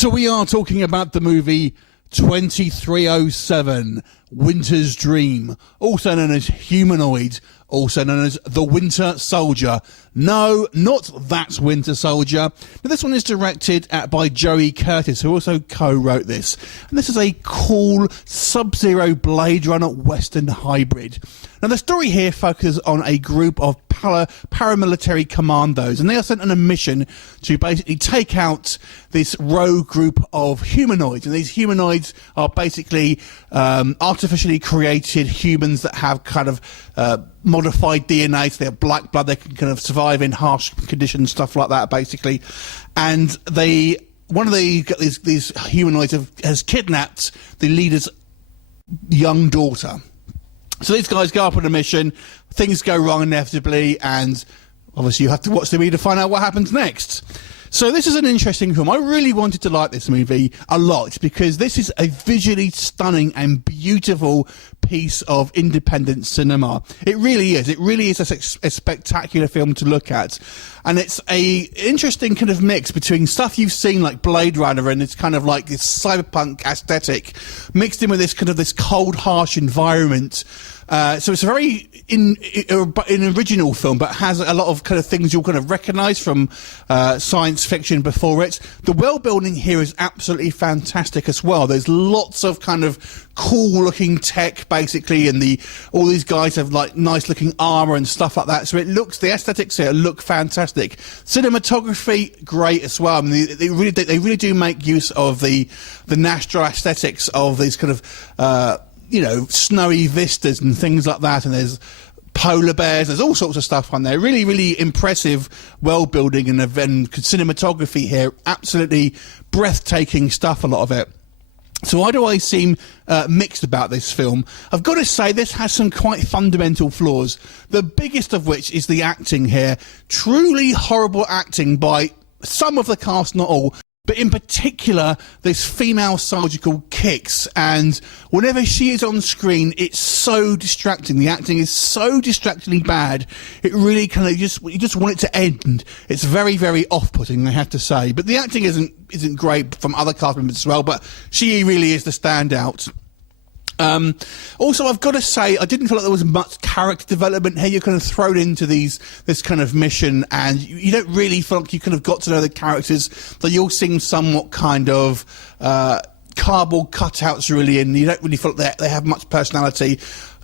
So we are talking about the movie 2307, Winter's Dream, also known as Humanoid, also known as The Winter Soldier. No, not that Winter Soldier. But this one is directed by Joey Curtis, who also co-wrote this. And this is a cool Sub-Zero Blade Runner Western hybrid. Now, the story here focuses on a group of paramilitary commandos, and they are sent on a mission to basically take out this rogue group of humanoids. And these humanoids are basically artificially created humans that have kind of modified DNA, so they have black blood, they can kind of survive in harsh conditions, stuff like that, basically. And one of these humanoids has kidnapped the leader's young daughter. So these guys go up on a mission, things go wrong inevitably, and obviously you have to watch the movie to find out what happens next. So this is an interesting film. I really wanted to like this movie a lot because this is a visually stunning and beautiful piece of independent cinema. It really is. It really is a spectacular film to look at. And it's a interesting kind of mix between stuff you've seen like Blade Runner and it's kind of like this cyberpunk aesthetic mixed in with this cold, harsh environment. So it's a very an original film, but has a lot of kind of things you'll kind of recognise from science fiction before it. The world building here is absolutely fantastic as well. There's lots of kind of cool looking tech basically, and all these guys have like nice looking armour and stuff like that. So the aesthetics here look fantastic. Cinematography, great as well. I mean, they really do make use of the natural aesthetics of these kind of snowy vistas and things like that, and there's polar bears, there's all sorts of stuff on there. Really, really impressive world building and cinematography here. Absolutely breathtaking stuff, a lot of it. So why do I seem mixed about this film? I've got to say this has some quite fundamental flaws, the biggest of which is the acting here. Truly horrible acting by some of the cast, not all. But in particular, this female soldier called Kix, and whenever she is on screen, it's so distracting. The acting is so distractingly bad. It really kind of you just want it to end. It's very, very off-putting, I have to say. But the acting isn't great from other cast members as well, but she really is the standout. Also, I've got to say, I didn't feel like there was much character development here. You're kind of thrown into this kind of mission, and you don't really feel like you kind of got to know the characters. They all seem somewhat kind of cardboard cutouts, really, and you don't really feel like they have much personality.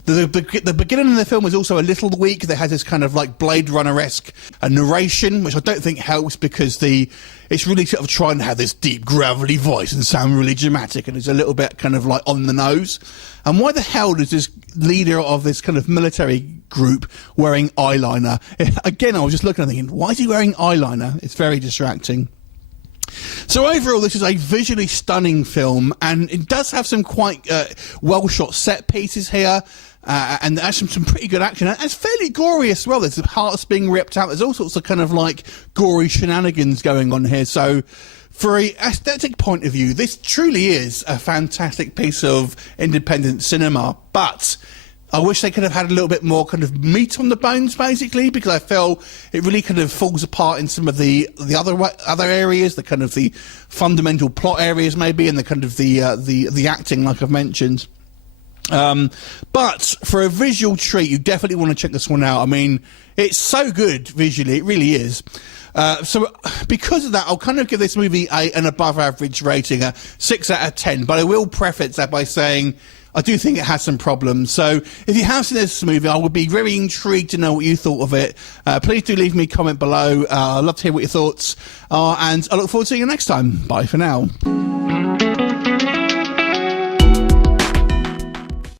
The beginning of the film was also a little weak. They had this kind of like Blade Runner-esque narration, which I don't think helps because it's really sort of trying to have this deep gravelly voice and sound really dramatic, and it's a little bit kind of like on the nose. And why the hell does this leader of this kind of military group wearing eyeliner? Again, I was just looking and thinking, why is he wearing eyeliner? It's very distracting. So overall, this is a visually stunning film, and it does have some quite well-shot set pieces here, and there's some pretty good action. And it's fairly gory as well. There's hearts being ripped out. There's all sorts of kind of like gory shenanigans going on here. So for an aesthetic point of view, this truly is a fantastic piece of independent cinema, but I wish they could have had a little bit more kind of meat on the bones, basically, because I feel it really kind of falls apart in some of the other areas, the kind of the fundamental plot areas, maybe, and the kind of the acting, like I've mentioned. But for a visual treat, you definitely want to check this one out. I mean, it's so good visually, it really is. So because of that, I'll kind of give this movie an above average rating, a 6 out of 10, but I will preface that by saying I do think it has some problems. So if you have seen this movie, I would be very intrigued to know what you thought of it. Please do leave me a comment below. I'd love to hear what your thoughts are, and I look forward to seeing you next time. Bye for now.